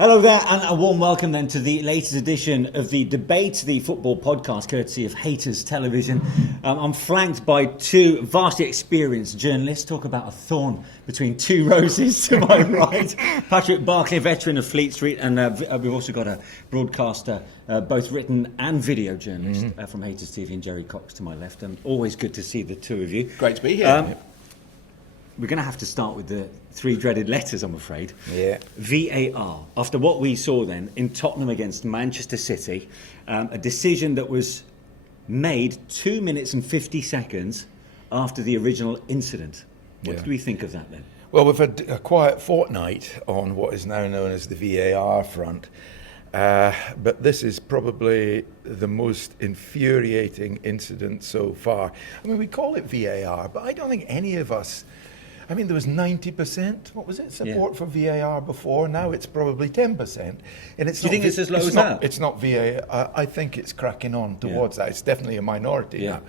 Hello there, and a warm welcome then to the latest edition of the Debate, the football podcast, courtesy of Haters Television. I'm flanked by two vastly experienced journalists. Talk about a thorn between two roses to my right. Patrick Barclay, veteran of Fleet Street, and we've also got a broadcaster, both written and video journalist from HaytersTV, and Gerry to my left. Always good to see the two of you. Great to be here. We're going to have to start with the three dreaded letters, I'm afraid. Yeah. VAR. After what we saw then in Tottenham against Manchester City, a decision that was made 2 minutes and 50 seconds after the original incident. What did we think of that then? Well, we've had a quiet fortnight on what is now known as the VAR front. But this is probably the most infuriating incident so far. I mean, we call it VAR, but I don't think any of us... I mean, there was 90%, what was it, support for VAR before. Now it's probably 10%. And it's Do you think it's as low as that? It's not VAR. I think it's cracking on towards that. It's definitely a minority now.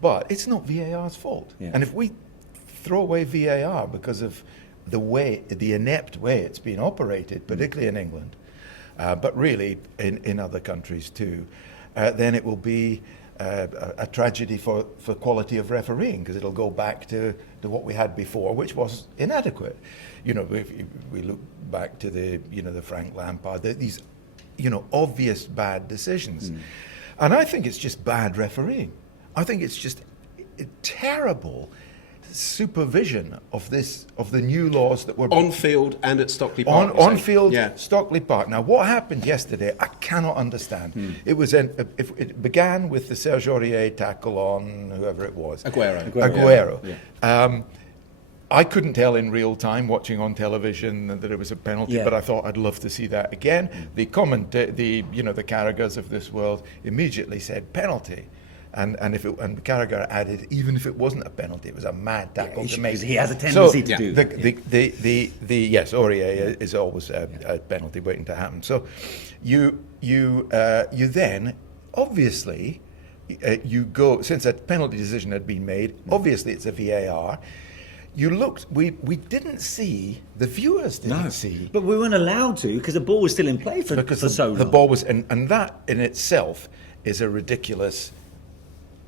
But it's not VAR's fault. Yeah. And if we throw away VAR because of the inept way it's been operated, particularly in England, but really in other countries too, then it will be a tragedy for quality of refereeing, because it'll go back to what we had before, which was inadequate. You know, if we look back to the Frank Lampard, these obvious bad decisions, and I think it's just bad refereeing. I think it's just terrible supervision of the new laws that were on field and at Stockley Park. On field, Stockley Park. Now, what happened yesterday, I cannot understand. It was it began with the Serge Aurier tackle on whoever it was, Aguero. Yeah. I couldn't tell in real time watching on television that it was a penalty, but I thought I'd love to see that again. The the Carragers of this world immediately said penalty. And Carragher added, even if it wasn't a penalty, it was a mad tackle to make. He has a tendency to do. Yes, Aurier is always a penalty waiting to happen. So, you then obviously you go, since a penalty decision had been made. Obviously, it's a VAR. You looked. We didn't see. The viewers didn't see. But we weren't allowed to, because the ball was still in play for so long. The ball was, and that in itself is a ridiculous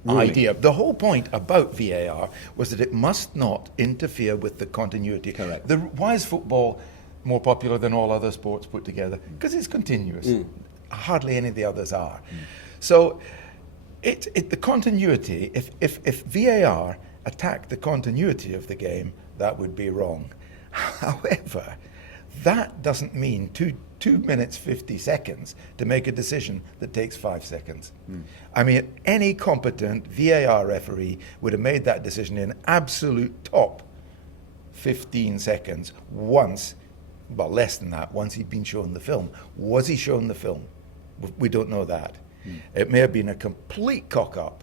idea. The whole point about VAR was that it must not interfere with the continuity. Correct. Why is football more popular than all other sports put together? Because it's continuous. Hardly any of the others are. So, the continuity. If VAR attacked the continuity of the game, that would be wrong. However, that doesn't mean 2 minutes 50 seconds to make a decision that takes 5 seconds. I mean, any competent VAR referee would have made that decision in absolute top 15 seconds once, well, less than that, once he'd been shown the film. Was he shown the film? We don't know that. It may have been a complete cock-up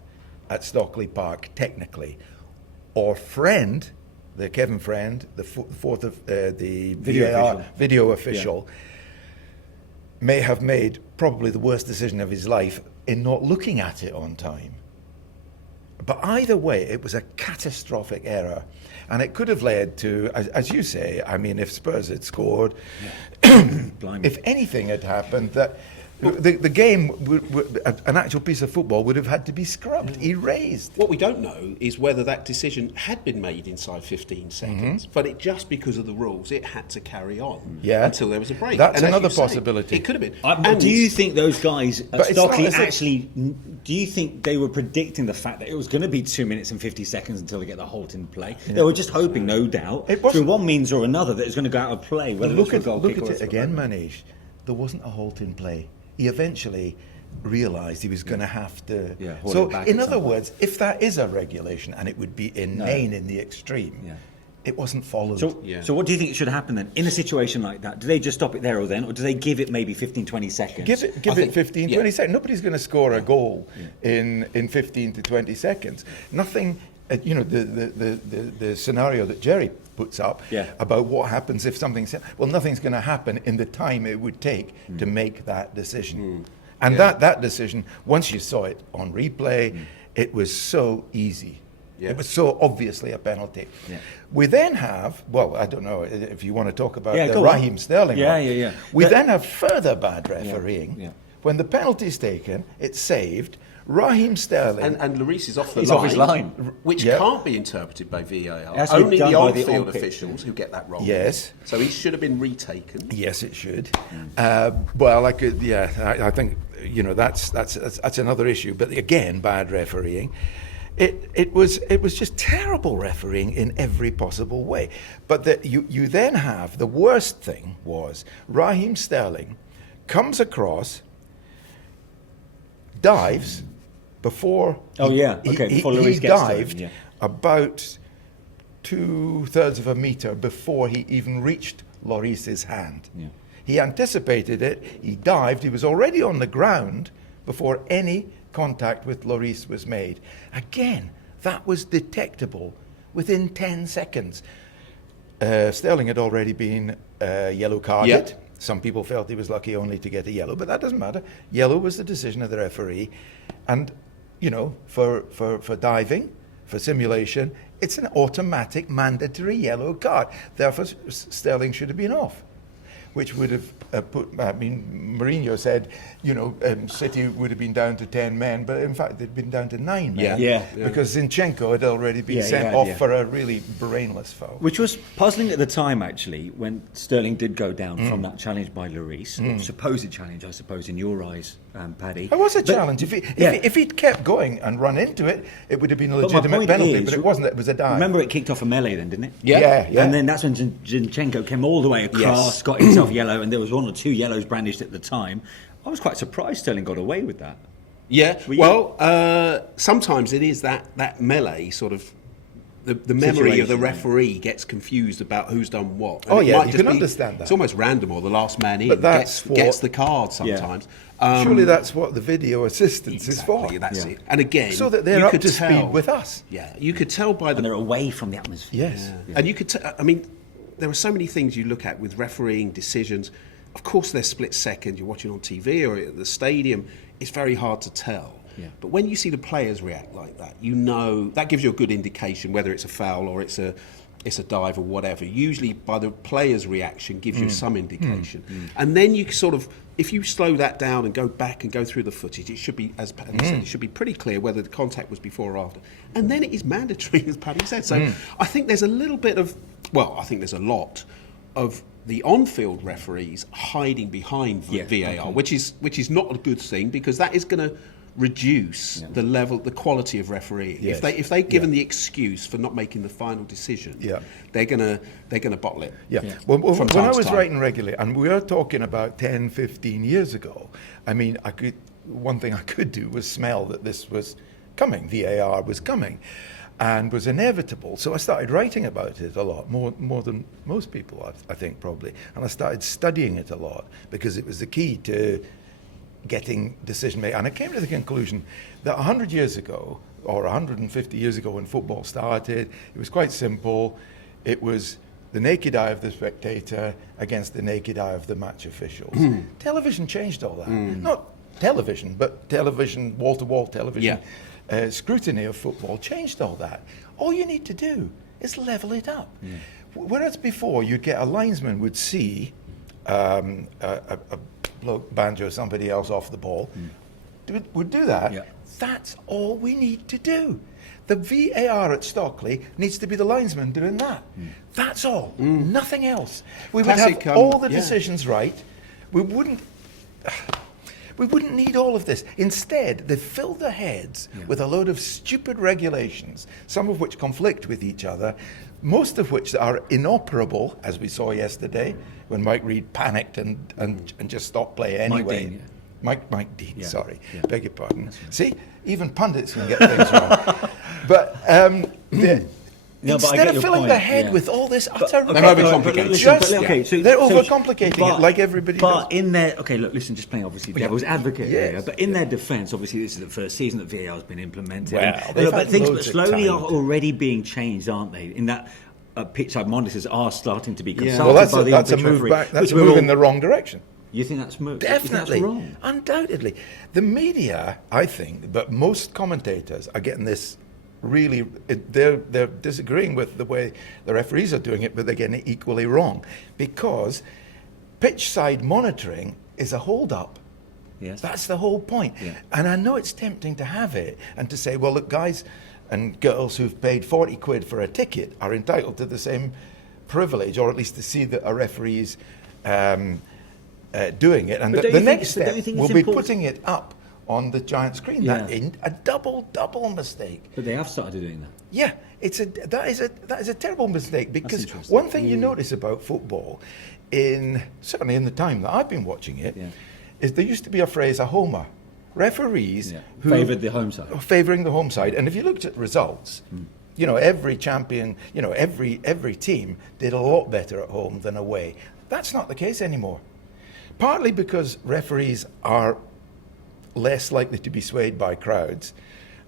at Stockley Park, technically, or Kevin Friend, the fourth of the video official, may have made probably the worst decision of his life in not looking at it on time. But either way, it was a catastrophic error. And it could have led to, as you say, I mean, if Spurs had scored, if anything had happened, that the game, an actual piece of football, would have had to be scrubbed, erased. What we don't know is whether that decision had been made inside 15 seconds, but just because of the rules, it had to carry on until there was a break. That's another possibility. It could have been. Do you think those guys at Stockley do you think they were predicting the fact that it was going to be 2 minutes and 50 seconds until they get the halt in play? They were just hoping, no doubt, through one means or another, that it's going to go out of play. Look at it again, Manish. There wasn't a halt in play. He eventually realised he was going to have to. So, in other words, if that is a regulation, and it would be inane in the extreme, it wasn't followed. So what do you think should happen then in a situation like that? Do they just stop it there or then, or do they give it maybe 15, 20 seconds? Give it 15, 20 seconds. Nobody's going to score a goal in 15 to 20 seconds. Nothing. The scenario that Gerry puts up about what happens if something's... Well, nothing's going to happen in the time it would take to make that decision. And that decision, once you saw it on replay, it was so easy. Yeah. It was so obviously a penalty. Yeah. We then have, well, I don't know if you want to talk about the go on. Raheem Sterling Yeah, one. yeah. We then have further bad refereeing. Yeah. When the penalty is taken, it's saved. Raheem Sterling. And Lloris is off the He's line, off his line. which Yeah. can't be interpreted by VAR. has to be Only done the by the on-field on-pitch. officials who get that wrong. Yes. So he should have been retaken. Yes, it should. Well, I could. Yeah, I think that's another issue. But again, bad refereeing. It was just terrible refereeing in every possible way. But you then have the worst thing was Raheem Sterling comes across, dives before. Oh, yeah. Okay, before he Lloris gets to him, dived yeah. about 2/3 of a meter before he even reached Lloris's hand. Yeah. He anticipated it. He dived. He was already on the ground before any contact with Lloris was made. Again, that was detectable within 10 seconds. Sterling had already been yellow carded. Yep. Some people felt he was lucky only to get a yellow, but that doesn't matter. Yellow was the decision of the referee. And, for diving, for simulation, it's an automatic mandatory yellow card. Therefore, Sterling should have been off, which would have Mourinho said, City would have been down to 10 men, but in fact they'd been down to 9 men. Yeah. Because Zinchenko had already been Yeah, sent he off had, for a really brainless foul. Which was puzzling at the time, actually, when Sterling did go down from that challenge by Lloris, or supposed challenge, I suppose, in your eyes, Paddy. It was a But- challenge. If he'd kept going and run into it, it would have been a But my legitimate point penalty, is, but it wasn't. It was a dive. Remember, it kicked off a melee then, didn't it? Yeah. And then that's when Zinchenko came all the way across, got himself yellow, and there was 1 or 2 yellows brandished at the time. I was quite surprised Sterling got away with that. Yeah. Were you? Well, sometimes it is that melee sort of. The memory of the Situation, referee gets confused about who's done what. And Oh, it yeah, might you just can understand that. It's almost random, or the last man in But that's gets the card sometimes. Surely that's what the video assistance is for. Exactly, that's Yeah. it. And again, So that they're you up could to tell, speed with us. Yeah, you could tell by And the they're away from the atmosphere. Yes. And you could there are so many things you look at with refereeing decisions. Of course, they're split second. You're watching on TV or at the stadium. It's very hard to tell. Yeah. But when you see the players react like that, that gives you a good indication whether it's a foul or it's a dive or whatever. Usually, by the player's reaction, gives you some indication. And then you sort of, if you slow that down and go back and go through the footage, it should be, as Paddy said, it should be pretty clear whether the contact was before or after. And then it is mandatory, as Paddy said. So I think there's a little bit of, I think there's a lot of the on-field referees hiding behind VAR, which is not a good thing, because that is going to reduce the quality of refereeing. Yes. If they given the excuse for not making the final decision, they're gonna bottle it. Yeah. Yeah. Well, when From I time to was time. writing regularly, and we are talking about 10, 15 years ago, one thing I could do was smell that this was coming, VAR was coming, and was inevitable. So I started writing about it a lot, more than most people, I think, probably. And I started studying it a lot, because it was the key to getting decision making. And I came to the conclusion that 100 years ago, or 150 years ago when football started, it was quite simple. It was the naked eye of the spectator against the naked eye of the match officials. Television changed all that. Not television, but television, wall-to-wall television. Scrutiny of football changed all that. All you need to do is level it up. Whereas before, you'd get a linesman would see a bloke banjo somebody else off the ball, would do that. Yeah. That's all we need to do. The VAR at Stockley needs to be the linesman doing that. That's all. Nothing else. We would Classic, have all the decisions right. We wouldn't need all of this. Instead, they fill their heads with a load of stupid regulations, some of which conflict with each other, most of which are inoperable, as we saw yesterday, when Mike Reid panicked and just stopped play anyway. Mike Dean, sorry. Beg your pardon. See, even pundits can get things wrong. But instead of filling their head with all this utter They're overcomplicating. they're overcomplicating it like everybody does. But in their, just playing obviously devil's advocate here, but in their defence, obviously this is the first season that VAR has been implemented. Well, they've but had things loads of slowly are time. already being changed, aren't they? In that pitchside monitors are starting to be consulted Well, by the that's a on-pitch move referee, back. That's which a we're move all- in the wrong direction. You think that's moved? Definitely, That's wrong. undoubtedly. The media, I think, but most commentators are getting this really, they're disagreeing with the way the referees are doing it, but they're getting it equally wrong, because pitch side monitoring is a hold-up. Yes. That's the whole point. Yeah. And I know it's tempting to have it and to say, well, look, guys and girls who've paid 40 quid for a ticket are entitled to the same privilege, or at least to see that a referee's doing it. And But the next step don't you think will it's be important- putting it up on the giant screen. Yeah. That ain't a double mistake. But they have started doing that. Yeah, that is a terrible mistake, because interesting. one thing you notice about football, certainly in the time that I've been watching it, is there used to be a phrase, a homer. Referees who favoured the home side. favouring the home side, and if you looked at results, every champion, every team did a lot better at home than away. That's not the case anymore. Partly because referees are less likely to be swayed by crowds,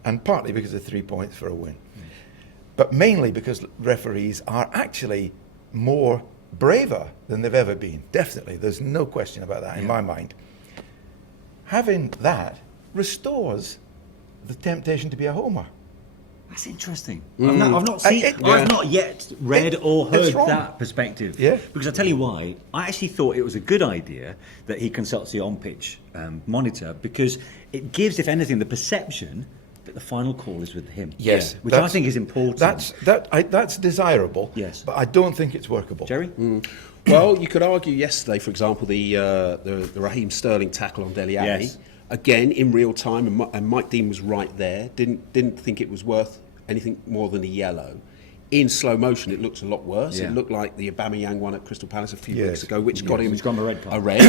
and partly because of 3 points for a win. But mainly because referees are actually more braver than they've ever been. Definitely, there's no question about that in my mind. Having that restores the temptation to be a homer. That's interesting. I've not seen. I've not yet read or it's heard wrong. that perspective. Yeah. Because I tell you why. I actually thought it was a good idea that he consults the on-pitch monitor, because it gives, if anything, the perception that the final call is with him. Yes, which I think is important. That's desirable. Yes. But I don't think it's workable. Jerry. Well, you could argue yesterday, for example, the Raheem Sterling tackle on Dele Alli. Yes. Again, in real time, and Mike Dean was right there. Didn't think it was worth anything more than a yellow. In slow motion, it looks a lot worse. Yeah. It looked like the Aubameyang one at Crystal Palace a few Yes. weeks ago, which got him Which got him a red card. a red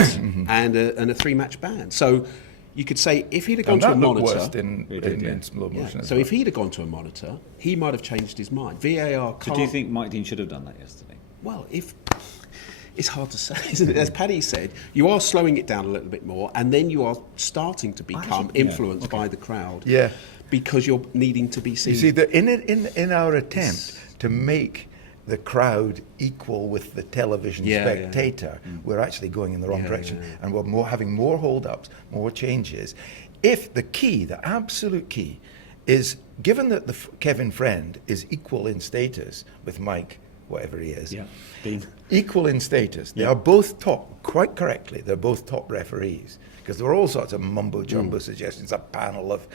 and a 3-match ban. So you could say if he'd have gone And to a that looked monitor, worse in slow motion. so if he'd have gone to a monitor, he might have changed his mind. VAR can't. So do you think Mike Dean should have done that yesterday? Well, it's hard to say, isn't it? As Paddy said, you are slowing it down a little bit more, and then you are starting to become influenced by the crowd. Yeah. Because you're needing to be seen. You see, in our attempt to make the crowd equal with the television spectator, we're actually going in the wrong direction, and we're having more hold-ups, more changes. If the absolute key, is given that Kevin Friend is equal in status with Mike, whatever he is, Dean. equal in status. They are both top, quite correctly, they're both top referees, because there were all sorts of mumbo-jumbo suggestions, a panel of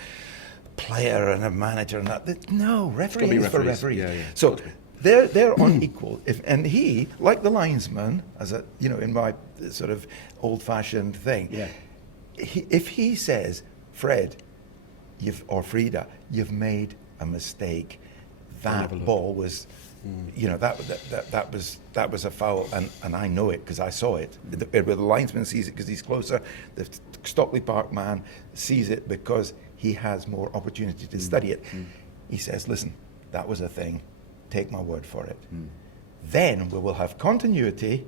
player and a manager and that. No, refereeing is for referees. Yeah. So they're on equal. And he, like the linesman, in my sort of old-fashioned thing, if he says, Fred, or Frida, you've made a mistake, that ball was... that was a foul, and I know it because I saw it. The linesman sees it because he's closer. The Stockley Park man sees it because he has more opportunity to study it. He says, listen, that was a thing. Take my word for it. Then we will have continuity.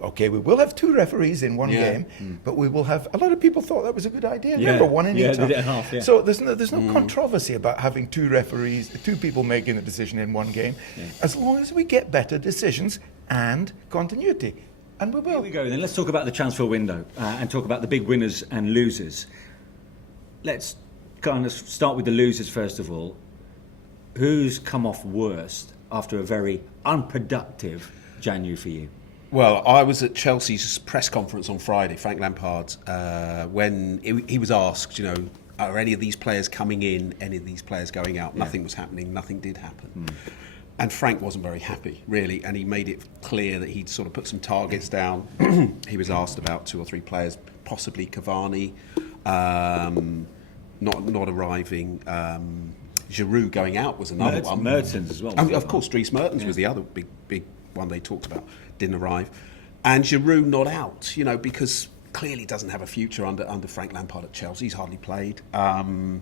Okay, we will have 2 referees in one game, but we will have... A lot of people thought that was a good idea. Remember, one in each half. So there's no controversy about having 2 referees, 2 people making the decision in one game, as long as we get better decisions and continuity. And we will. Here we go then. Let's talk about the transfer window and talk about the big winners and losers. Let's kind of start with the losers first of all. Who's come off worst after a very unproductive January for you? Well, I was at Chelsea's press conference on Friday, Frank Lampard, when he was asked, are any of these players coming in, any of these players going out? Nothing was happening, nothing did happen. And Frank wasn't very happy, really, and he made it clear that he'd sort of put some targets down. He was asked about 2 or 3 players, possibly Cavani, not arriving. Giroud going out was another one. Mertens as well. Of course, Dries Mertens was the other big one they talked about. Didn't arrive. And Giroud not out, because clearly doesn't have a future under Frank Lampard at Chelsea. He's hardly played. And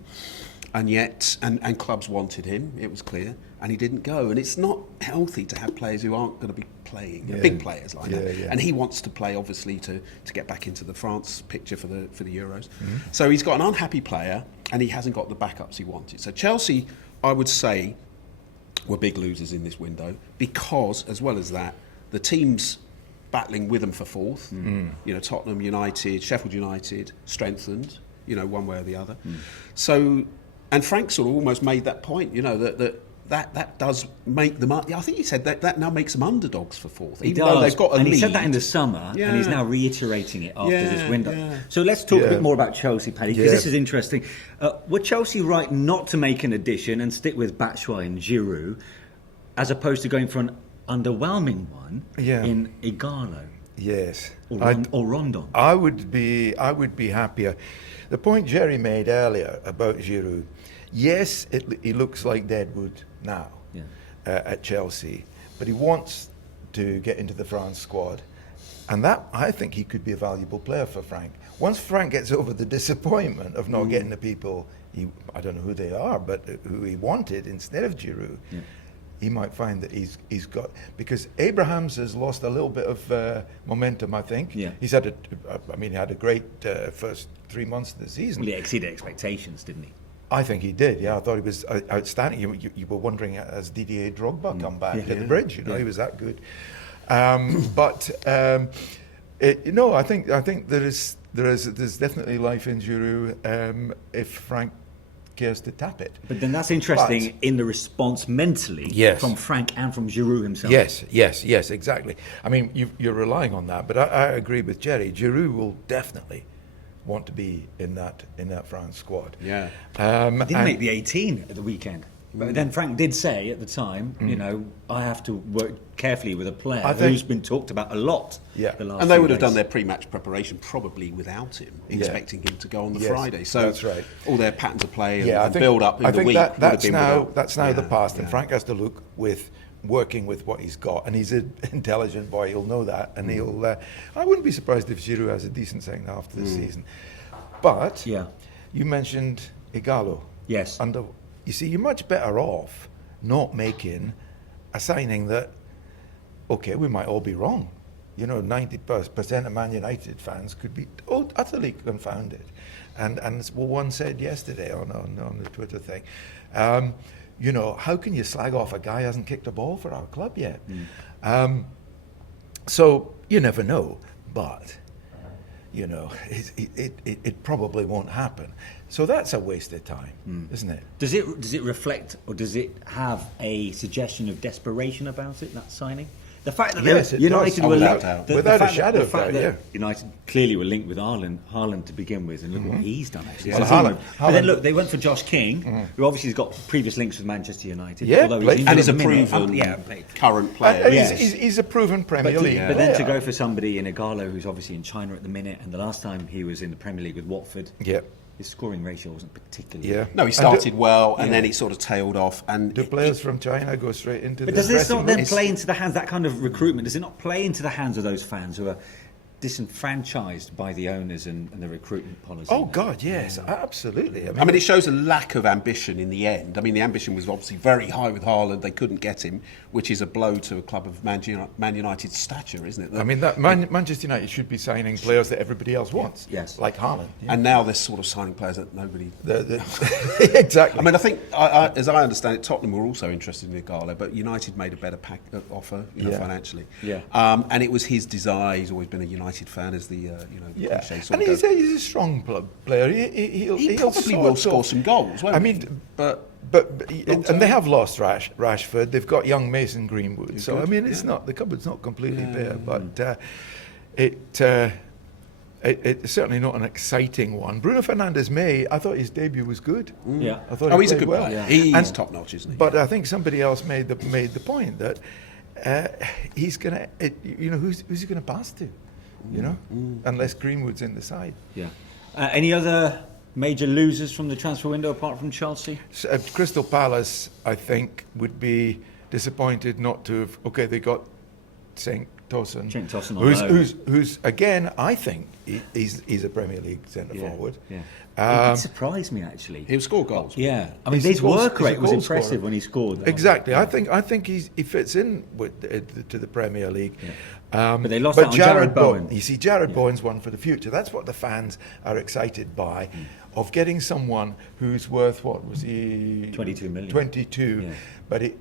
yet, and clubs wanted him, it was clear, and he didn't go. And it's not healthy to have players who aren't going to be playing, big players like that. And he wants to play, obviously, to get back into the France picture for the Euros. So he's got an unhappy player, and he hasn't got the backups he wanted. So Chelsea, I would say, were big losers in this window, because, as well as that, the teams battling with them for 4th, Tottenham United, Sheffield United, strengthened, one way or the other. So And Frank sort of almost made that point, that does make them. I think he said that now makes them underdogs for fourth. He even does, though they've got a and he lead. said that in the summer, and he's now reiterating it after this window. Yeah. So let's talk a bit more about Chelsea, Paddy, because this is interesting. Were Chelsea right not to make an addition and stick with Batshuayi and Giroud, as opposed to going for an underwhelming one in Igalo? Yes. Or Rondon? I would be happier. The point Gerry made earlier about Giroud, yes, he looks like deadwood now at Chelsea, but he wants to get into the France squad, and that, I think he could be a valuable player for Frank. Once Frank gets over the disappointment of not getting the people, I don't know who they are, but who he wanted instead of Giroud, he might find that he's got, because Abrahams has lost a little bit of momentum, I think. Yeah. He's had he had a great first 3 months of the season. Well, he exceeded expectations, didn't he? I think he did, I thought he was outstanding. You were wondering, has Didier Drogba come back at the bridge? He was that good. I think there's definitely life in Giroud if Frank cares to tap it. But then that's interesting in the response mentally from Frank and from Giroud himself. Yes, exactly. I mean, you're relying on that, but I agree with Gerry. Giroud will definitely want to be in that France squad. Yeah. He didn't make the 18 at the weekend. But then Frank did say at the time, I have to work carefully with a player who's been talked about a lot the last few days. And they would have done their pre-match preparation probably without him, expecting him to go on the Friday. So that's right. All their patterns of play and build up in the week that's now the past, and Frank has to look with working with what he's got, and he's an intelligent boy. He'll know that, and he'll. I wouldn't be surprised if Giroud has a decent second half of the season. But you mentioned Igalo. Yes. You see, you're much better off not making a signing that, okay, we might all be wrong. 90% of Man United fans could be utterly confounded. And one said yesterday on the Twitter thing, how can you slag off a guy who hasn't kicked a ball for our club yet? So you never know, but it probably won't happen. So that's a waste of time, isn't it? Does it reflect, or does it have a suggestion of desperation about it, that signing? The fact that United were linked, without a shadow of doubt, United clearly were linked with Haaland to begin with, and look what he's done actually. Well, but then look, they went for Josh King, who obviously has got previous links with Manchester United. Yeah, and he's a proven current player. He's a proven Premier League player. But then to go for somebody in Igalo, who's obviously in China at the minute, and the last time he was in the Premier League with Watford, his scoring ratio wasn't particularly. No, he started well, and then he sort of tailed off. And do players from China go straight into? But does this not then play into the hands, that kind of recruitment? Does it not play into the hands of those fans who are disenfranchised by the owners and the recruitment policy? Oh God, yes, absolutely. I mean, it shows a lack of ambition in the end. I mean, the ambition was obviously very high with Haaland. They couldn't get him, which is a blow to a club of Man United's stature, isn't it? I mean, Manchester United should be signing players that everybody else wants, like Haaland. And now they're sort of signing players that nobody. Exactly. I mean, I think, as I understand it, Tottenham were also interested in Igalo, but United made a better offer, financially. And it was his desire. He's always been a United fan, as the cliche sort and of he's a strong player. He probably will score some goals. Won't he? But they have lost Rashford. They've got young Mason Greenwood. So I mean, it's not, the cupboard's not completely bare, but it's certainly not an exciting one. Bruno Fernandes I thought his debut was good. I thought he's a good player. He's top notch, isn't he? But I think somebody else made the point that he's gonna, who's he gonna pass to? Unless Greenwood's in the side. Any other major losers from the transfer window apart from Chelsea? Crystal Palace, I think, would be disappointed not to have. Okay, they got Cenk Tosun, who's again, I think he's a Premier League centre forward. It surprised me actually. He'll score goals. I mean, his work rate was impressive when he scored. Exactly. I think he fits in to the Premier League. But they lost out on Jared Bowen. You see, Jared Bowen's one for the future. That's what the fans are excited by, of getting someone who's worth, what was he? 22 million. 22. But he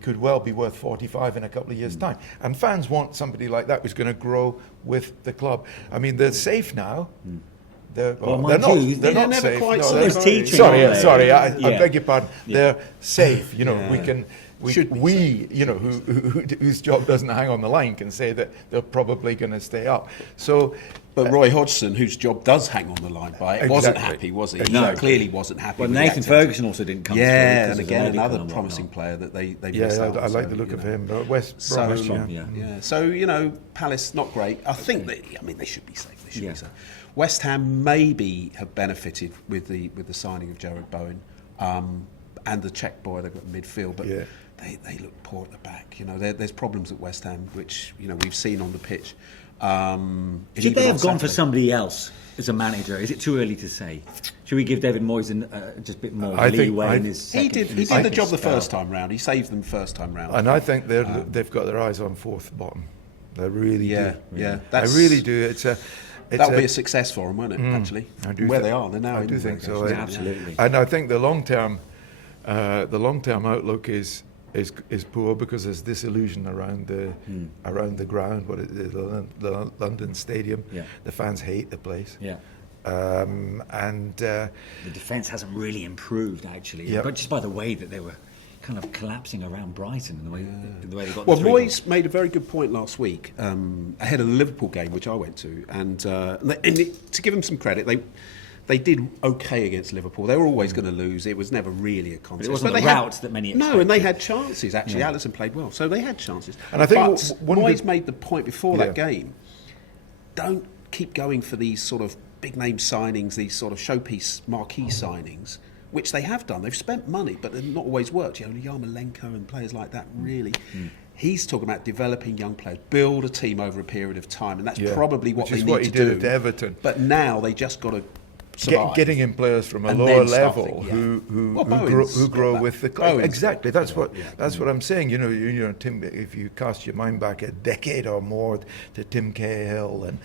could well be worth 45 in a couple of years' time. And fans want somebody like that who's going to grow with the club. I mean, they're safe now. They're mind you, they're they're not never safe. quite No, safe, they're- There's teaching, Sorry, aren't they? sorry. I Yeah. beg your pardon. They're safe. You know, Yeah. we can. Should be We, you know, whose job doesn't hang on the line, can say that they're probably going to stay up. So, But Roy Hodgson, whose job does hang on the line by it, wasn't Exactly. happy, was he? Exactly. He clearly wasn't happy. Well, with the Nathan activity. Ferguson also didn't come through. Yeah, because and of again, medical another and promising whatnot. player that they yeah, missed out. I like So, the look you of know. him. But West So, Bromwich, yeah. So, you know, Palace, not great. I think they should be safe. They should Yeah. be safe. West Ham maybe have benefited with the signing of Jared Bowen and the Czech boy they've got in midfield, but Yeah. they look poor at the back. You know, there's problems at West Ham, which, you know, we've seen on the pitch. Should Even they on have gone for Saturday. somebody else as a manager? Is it too early to say? Should we give David Moyes just a bit more I think- leeway I- in his He second did in his the second job the spell? first time round. He saved them first time round. and I think they've got their eyes on fourth bottom. They really Yeah, do. yeah. I really do. That'll be a success for them, won't it? Actually, I do where think- they are, they're now. I in do the think so. relegation. Yeah, absolutely. And I think the long term outlook is poor because there's disillusion around the ground. The London Stadium. Yeah. The fans hate the place. Yeah. The The defence hasn't really improved, actually, Yep. but just by the way that they were kind of collapsing around Brighton and the way they got Well, the 3 goals. Moyes made a very good point last week ahead of the Liverpool game, which I went to, and to give them some credit, they did okay against Liverpool. They were always going to lose. It was never really a contest. It wasn't But the they had- rout that many No, and they expected. had chances, actually. Yeah. Alisson played well, so they had chances. And I think but one Moyes good- made the point before that Yeah. game, don't keep going for these sort of big-name signings, these sort of showpiece marquee signings, which they have done. They've spent money, but they've not always worked. You know, Yarmolenko and players like that, really. He's talking about developing young players, build a team over a period of time, and that's Yeah, probably what which they is need what he to did do. at Everton. But now they just got to survive. getting in players from a And lower then starting, level yeah. who Well, grow Bowen's got with the that. club. Bowen's Exactly. got That's that, what yeah. that's what I'm saying. You know, Tim. If you cast your mind back a decade or more to Tim Cahill and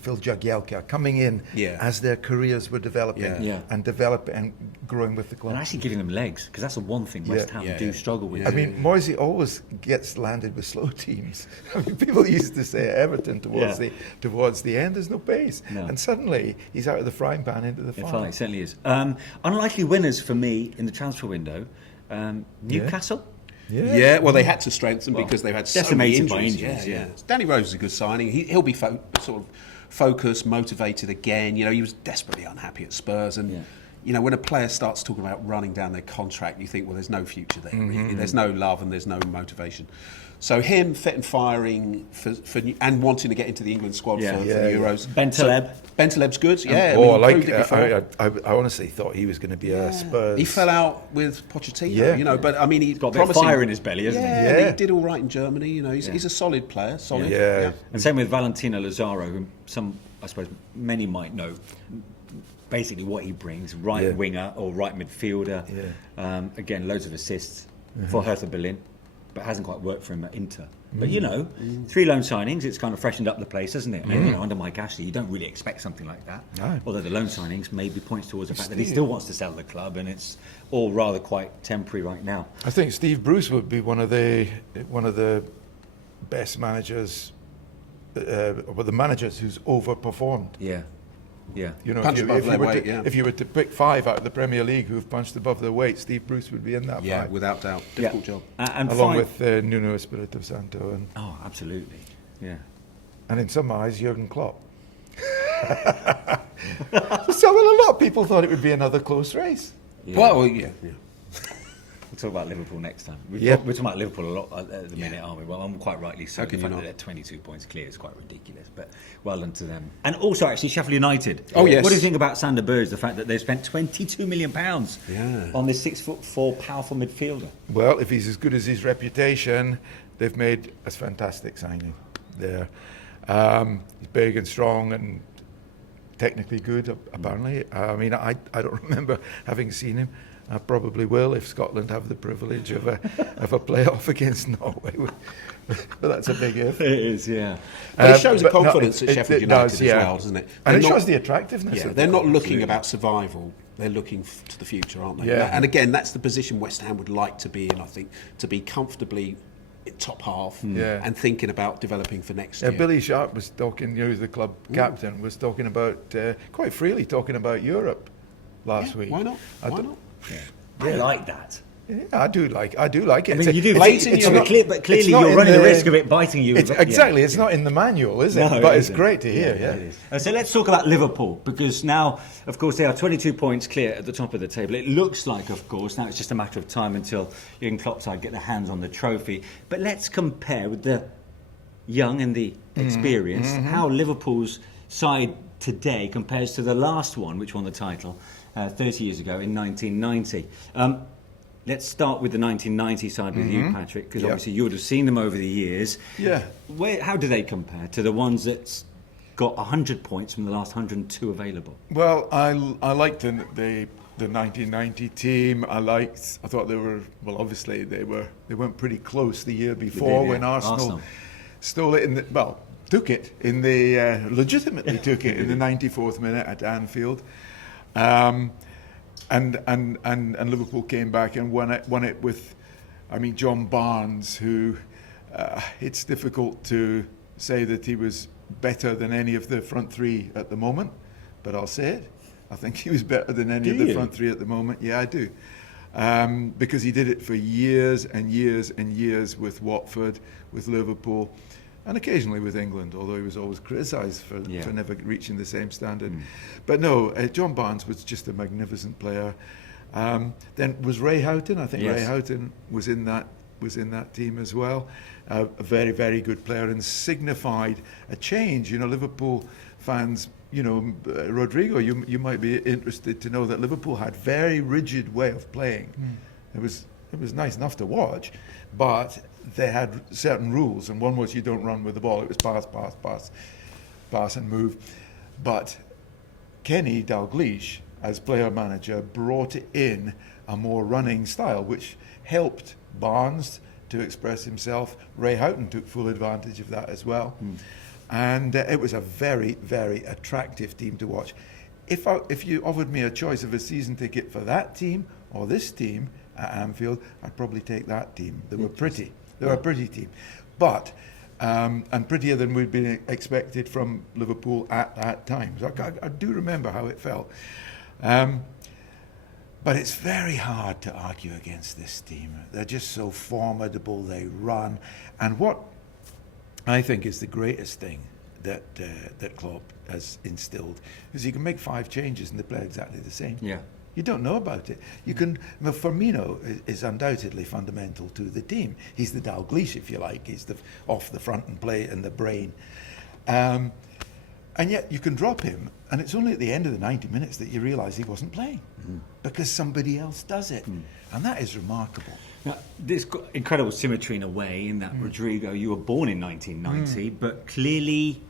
Phil Jagielka coming in Yeah. as their careers were developing Yeah. and developing and growing with the club. And actually giving them legs, because that's the one thing West Ham Yeah, do yeah. struggle with. I mean, Moisey always gets landed with slow teams. I mean, people used to say Everton towards the end, there's no pace, No. and suddenly he's out of the frying pan into the In fire. fact, it certainly is. Unlikely winners for me in the transfer window. Newcastle. Yeah, well, they had to strengthen because they've had so many decimated by injuries. injuries, yeah. Danny Rose is a good signing. He'll be sort of focused, motivated again. You know, he was desperately unhappy at Spurs, and Yeah. you know, when a player starts talking about running down their contract, you think, well, there's no future there. Really. There's no love and there's no motivation. So him fit and firing and wanting to get into the England squad Yeah. for Yeah, the yeah. Euros. Bentaleb. Bentaleb's good. Yeah, Oh, he proved it before. I honestly thought he was going to be a Spurs. He fell out with Pochettino, Yeah. you know, but I mean, he's got a bit of promising. fire in his belly, hasn't he? Yeah, Yeah. he did all right in Germany. You know, he's a solid player. Solid. Yeah. And same with Valentino Lazaro, who I suppose many might know basically what he brings, right Yeah. winger or right midfielder. Yeah. Again, loads of assists for Hertha Berlin, but hasn't quite worked for him at Inter. But you know, 3 loan signings, it's kind of freshened up the place, hasn't it? And you know, under Mike Ashley, you don't really expect something like that. No. Although the loan signings maybe points towards the fact that he still wants to sell the club, and it's all rather quite temporary right now. I think Steve Bruce would be one of the best managers, or the managers who's overperformed. Yeah, yeah. You know, Punch above their weight, yeah. if you were to pick 5 out of the Premier League who've punched above their weight, Steve Bruce would be in that Yeah, 5. without doubt. Difficult job. And Along fine- with Nuno Espirito Santo Oh, absolutely. Yeah. and in some eyes, Jurgen Klopp. So, well, a lot of people thought it would be another close race. Well, yeah. We'll talk about Liverpool next time. We're Yeah. talking about Liverpool a lot at the minute, aren't we? Well, I'm quite rightly so. How can The you fact not? that they're 22 points clear is quite ridiculous, but well done to them. And also, actually, Sheffield United. Oh, yes. What do you think about Sander Berge, the fact that they've spent £22 million Yeah. on this 6'4" powerful midfielder? Well, if he's as good as his reputation, they've made a fantastic signing there. He's big and strong and technically good, apparently. I mean, I don't remember having seen him. I probably will if Scotland have the privilege of a playoff against Norway. But that's a big if. It is, yeah. But it shows the But no, confidence at Sheffield United does, as yeah. well, doesn't it? And it They're shows not- the attractiveness Yeah, of they're the not club, looking absolutely. about survival. They're looking to the future, aren't they? Yeah. And again, that's the position West Ham would like to be in, I think, to be comfortably top half Yeah. and thinking about developing for next year. Billy Sharp was talking, who's the club captain, was talking about, quite freely talking about Europe last week. Why not? Why not? I like that. Yeah, I do like it. I mean, you do, but clearly it's not you're in running the risk of it biting you. Exactly, it's not in the manual, is it? No, but it it's isn't. great to hear, yeah. It is. So let's talk about Liverpool, because now, of course, they are 22 points clear at the top of the table. It looks like, of course, now it's just a matter of time until Jurgen Klopp's side get their hands on the trophy. But let's compare with the young and the experienced, how Liverpool's side today compares to the last one, which won the title 30 years ago in 1990. Let's start with the 1990 side with you, Patrick, because obviously you would have seen them over the years. Yeah. How do they compare to the ones that's got 100 points from the last 102 available? Well, I liked the 1990 team. I thought they were, well, obviously they went pretty close the year before when Arsenal stole it took it in the legitimately took it in the 94th minute at Anfield. And Liverpool came back and won it with, John Barnes, who it's difficult to say that he was better than any of the front three at the moment, but I'll say it. I think he was better than any of the front three at the moment. Yeah, I do. Because he did it for years and years and years with Watford, with Liverpool, and occasionally with England, although he was always criticised for never reaching the same standard. But no, John Barnes was just a magnificent player. Then was Ray Houghton. I think Ray Houghton was in that team as well. A very, very good player, and signified a change. Liverpool fans, Rodrigo, you might be interested to know that Liverpool had very rigid way of playing. It was nice enough to watch, but they had certain rules, and one was you don't run with the ball. It was pass and move. But Kenny Dalglish, as player manager, brought in a more running style, which helped Barnes to express himself. Ray Houghton took full advantage of that as well. And it was a very, very attractive team to watch. If you offered me a choice of a season ticket for that team or this team at Anfield, I'd probably take that team. They were pretty. They were a pretty team. But, and prettier than we'd been expected from Liverpool at that time. So I do remember how it felt. But it's very hard to argue against this team. They're just so formidable. They run. And what I think is the greatest thing that Klopp has instilled is you can make 5 changes and they play exactly the same. Yeah. You don't know about it. You can. Firmino is undoubtedly fundamental to the team. He's the Dalglish, if you like. He's off the front and play and the brain. And yet you can drop him, and it's only at the end of the 90 minutes that you realise he wasn't playing because somebody else does it, and that is remarkable. Now, there's got incredible symmetry in a way in that Rodrigo, you were born in 1990, but clearly,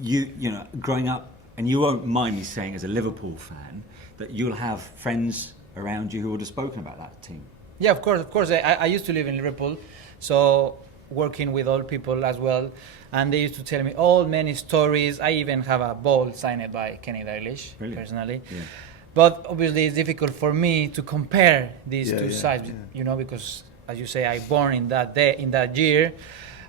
you know, growing up, and you won't mind me saying as a Liverpool fan, that you'll have friends around you who would have spoken about that team. Yeah, of course. I used to live in Liverpool, so working with old people as well, and they used to tell me many stories. I even have a ball signed by Kenny Dalglish, personally. Yeah. But obviously it's difficult for me to compare these two sides, you know, because as you say, I born in that year.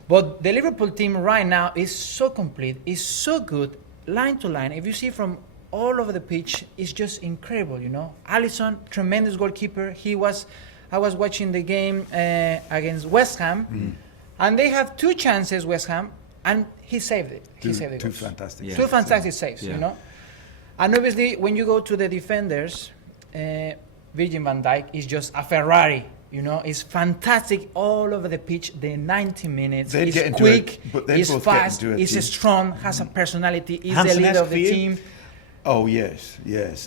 But the Liverpool team right now is so complete, is so good, line to line. If you see from all over the pitch, it's just incredible, you know. Alisson, tremendous goalkeeper. I was watching the game against West Ham, and they have 2 chances, West Ham, and he saved it. He saved it. 2 fantastic. Yeah. 2 fantastic saves, you know. And obviously, when you go to the defenders, Virgil van Dijk is just a Ferrari. You know, it's fantastic all over the pitch. The 90 minutes, he's quick, he's fast, he's strong, has a personality, he's the leader of the team. Oh yes,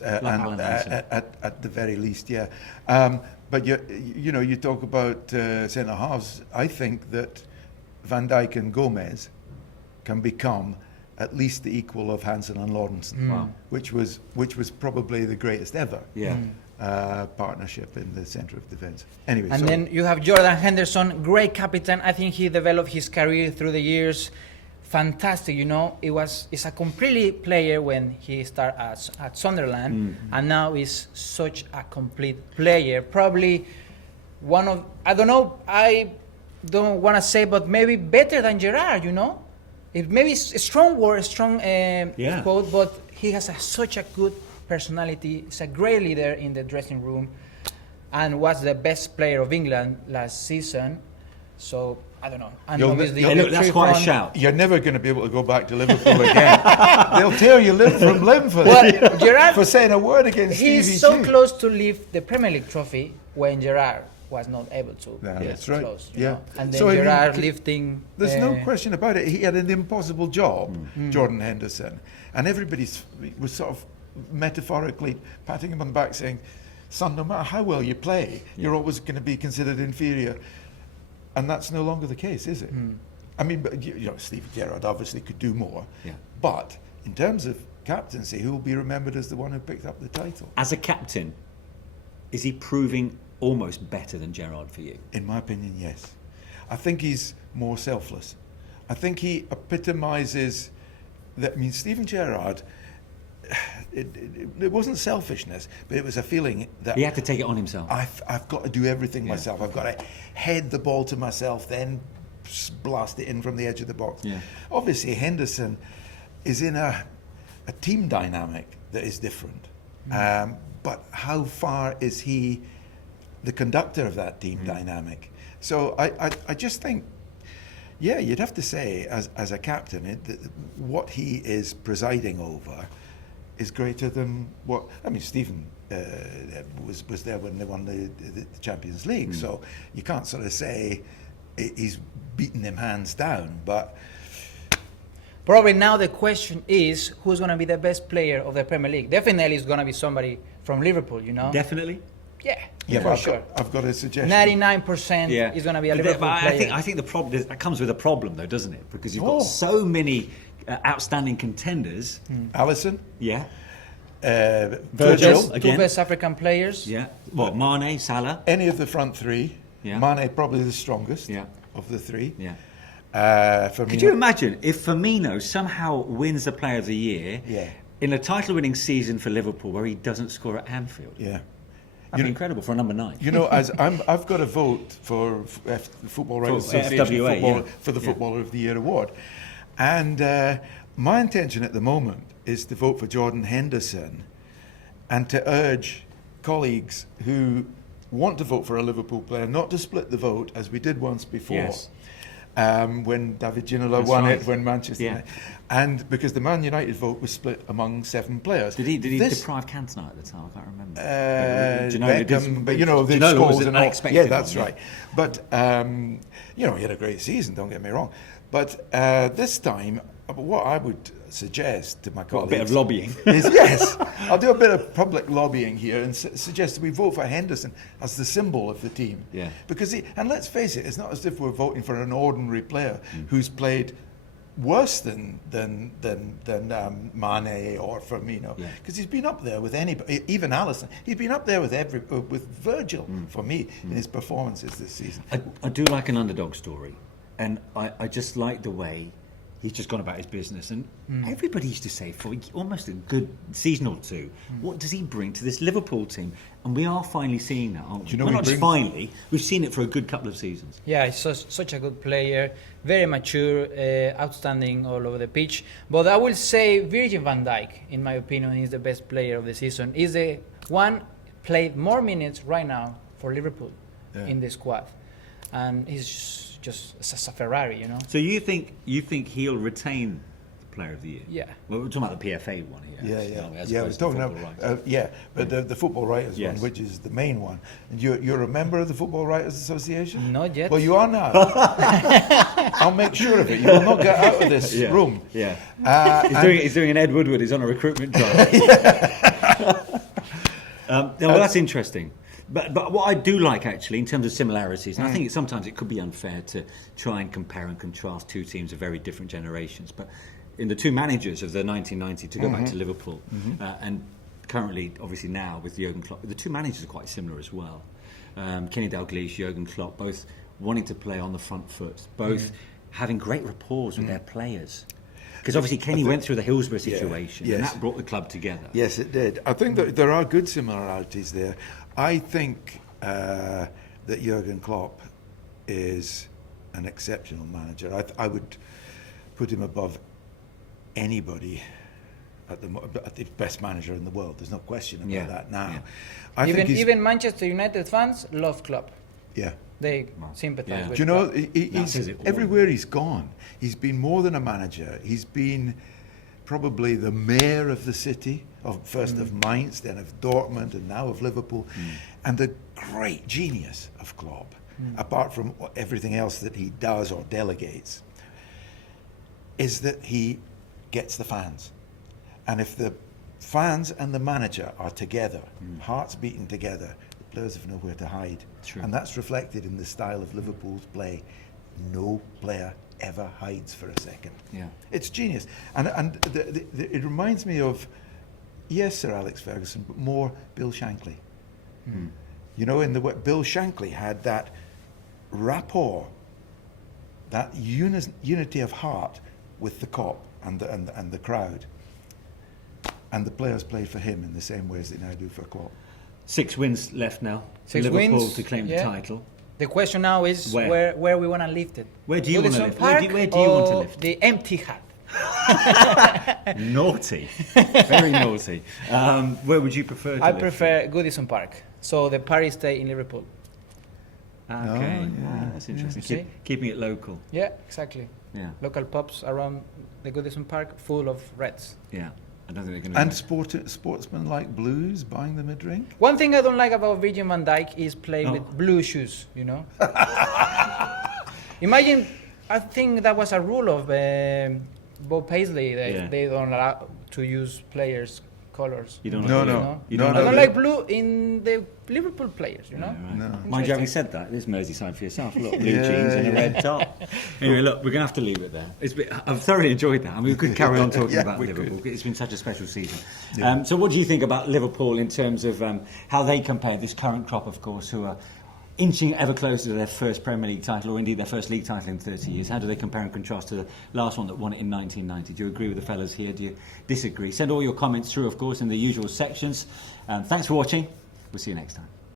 and at the very least, yeah. But you know, you talk about centre halves. I think that Van Dijk and Gomez can become at least the equal of Hansen and Lawrenson, which was probably the greatest ever. Yeah. Partnership in the centre of defence. Anyway, and then you have Jordan Henderson, great captain. I think he developed his career through the years. Fantastic, you know. It's a completely player when he started at Sunderland, and now is such a complete player. Probably one of, I don't know, I don't want to say, but maybe better than Gerrard, you know? It maybe it's a strong word, a strong quote, but he has such a good personality. He's a great leader in the dressing room and was the best player of England last season. So, I don't know. And obviously, that's quite a shout. You're never going to be able to go back to Liverpool again. They'll tear you limb from limb for that. Gerrard, for saying a word against Stevie he's so G. close to lift the Premier League trophy when Gerrard was not able to. Yeah, that's right. Close, yeah. know? And then So, I mean, Gerrard lifting. There's no question about it. He had an impossible job, Jordan Henderson, and everybody was sort of metaphorically patting him on the back saying, son, no matter how well you play, you're always going to be considered inferior. And that's no longer the case, is it? I mean, but, you know, Steven Gerrard obviously could do more. Yeah. But in terms of captaincy, who will be remembered as the one who picked up the title? As a captain, is he proving almost better than Gerrard for you? In my opinion, yes. I think he's more selfless. I think he epitomises that. I mean, Steven Gerrard, it wasn't selfishness, but it was a feeling that He had to take it on himself. I've got to do everything myself. I've got to head the ball to myself, then blast it in from the edge of the box. Yeah. Obviously, Henderson is in a team dynamic that is different. But how far is he the conductor of that team dynamic? So I just think, yeah, you'd have to say, as a captain, what he is presiding over is greater than what. I mean, Stephen was there when they won the Champions League, so you can't sort of say he's beaten them hands down. But Probably now the question is who's going to be the best player of the Premier League. Definitely it's going to be somebody from Liverpool, you know. Definitely. Yeah, for but sure. I've got a suggestion. 99% is going to be a Liverpool player. I think the problem that comes with a problem, though, doesn't it? Because you've got so many outstanding contenders. Alisson, Yeah. Virgil, Two again. best African players. Yeah. What? Mane, Salah. any of the front three. Yeah. Mane probably the strongest Yeah. of the three. Yeah. For Could you imagine if Firmino somehow wins the Player of the Year in a title-winning season for Liverpool where he doesn't score at Anfield? Yeah. That'd be incredible for a number 9. You know, I've got a vote for Football Writers Association FWA, for the Footballer of the Year award, and my intention at the moment is to vote for Jordan Henderson, and to urge colleagues who want to vote for a Liverpool player not to split the vote as we did once before. Yes. When David Ginola won it, when Manchester United, and because the Man United vote was split among 7 players. Did he deprive Cantona at the time? I can't remember. Beckham, but you know, the Ginola scores was an and all. unexpected Yeah, that's one, right. But you know, he had a great season. Don't get me wrong. But this time, what I would suggest to my colleagues, a bit of lobbying. is yes, I'll do a bit of public lobbying here and suggest we vote for Henderson as the symbol of the team. Yeah. Because and let's face it, it's not as if we're voting for an ordinary player who's played worse than Mane or Firmino, because he's been up there with anybody, even Alisson. He's been up there with with Virgil for me in his performances this season. I do like an underdog story, and I just like the way he's just gone about his business. And everybody used to say for almost a good season or two, what does he bring to this Liverpool team? And we are finally seeing that, aren't we? Do you know well, he not just brings- finally, we've seen it for a good couple of seasons. Yeah, he's such a good player, very mature, outstanding all over the pitch. But I will say Virgil van Dijk, in my opinion, is the best player of the season. He's the one played more minutes right now for Liverpool in the squad. And he's just it's a Ferrari, you know. So you think he'll retain the Player of the Year? Yeah. Well, we're talking about the PFA one here. I was talking about but the Football Writers one, which is the main one. And you're a member of the Football Writers Association? Not yet. Well, you are now. I'll make sure of it. You will not get out of this room. Yeah. He's doing an Ed Woodward. He's on a recruitment drive. Well, that's interesting. But what I do like, actually, in terms of similarities, and I think sometimes it could be unfair to try and compare and contrast two teams of very different generations, but in the two managers of the 1990, to go back to Liverpool, and currently, obviously now, with Jurgen Klopp, the two managers are quite similar as well. Kenny Dalglish, Jurgen Klopp, both wanting to play on the front foot, both having great rapport with their players. Because obviously Kenny went through the Hillsborough situation, and that brought the club together. Yes, it did. I think that there are good similarities there. I think that Jurgen Klopp is an exceptional manager. I would put him above anybody at the best manager in the world. There's no question about that now. Yeah. I think Even Manchester United fans love Klopp. Yeah. They sympathise with Do you know, Klopp. he's everywhere he's gone. He's been more than a manager. He's been probably the mayor of the city, first of Mainz, then of Dortmund, and now of Liverpool. And the great genius of Klopp, apart from everything else that he does or delegates, is that he gets the fans. And if the fans and the manager are together, hearts beating together, the players have nowhere to hide. True. And that's reflected in the style of Liverpool's play. No player ever hides for a second. Yeah. It's genius. And it reminds me of, yes, Sir Alex Ferguson, but more Bill Shankly. You know, Bill Shankly had that rapport, that unity of heart with the Kop and the crowd. And the players played for him in the same way as they now do for Klopp. 6 wins left now. Six Liverpool wins, to claim the title. The question now is where we want to lift it. Where do you want to lift? Park Where do you want to or lift it? the empty hat? Naughty. Very naughty. Where would you prefer to I lift prefer it? Goodison Park. So the party stay in Liverpool. Okay, that's interesting. See? Keeping it local. Yeah, exactly. Yeah, Local pubs around the Goodison Park full of Reds. yeah. I don't think they're going to. And sportsmen like blues, buying them a drink. One thing I don't like about Virgil van Dijk is playing with blue shoes, you know? Imagine, I think that was a rule of Bob Paisley. They don't allow to use players' colors. You don't No, like no. blue? You don't I like don't blue? like blue in the Liverpool players, you know? Right. No. Mind you, having said that, there's Merseyside for yourself. Look, blue Yeah, jeans and a yeah. red top. Anyway, look, we're going to have to leave it there. I've thoroughly enjoyed that. I mean, we could carry on talking Yeah, about we Liverpool. could. It's been such a special season. Yeah. So what do you think about Liverpool in terms of how they compare this current crop, of course, who are inching ever closer to their first Premier League title, or indeed their first league title in 30 years? How do they compare and contrast to the last one that won it in 1990? Do you agree with the fellas here? Do you disagree? Send all your comments through, of course, in the usual sections. Thanks for watching. We'll see you next time.